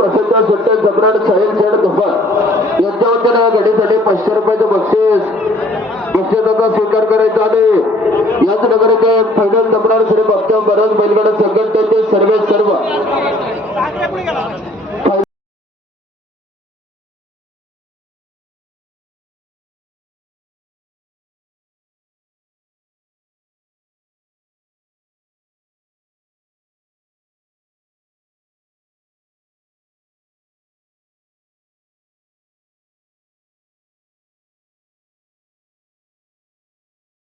प्रसिद्ध सुट्टे सम्राट साहिल शेड तुफान यांच्या वतीने गाडीसाठी 500 रुपयाचे बक्षिसाचा स्वीकार करायचा आणि याच नगराचे फायनल सम्राट श्री बाप्पा बरस बैलगाडा संघटनेचे सर्व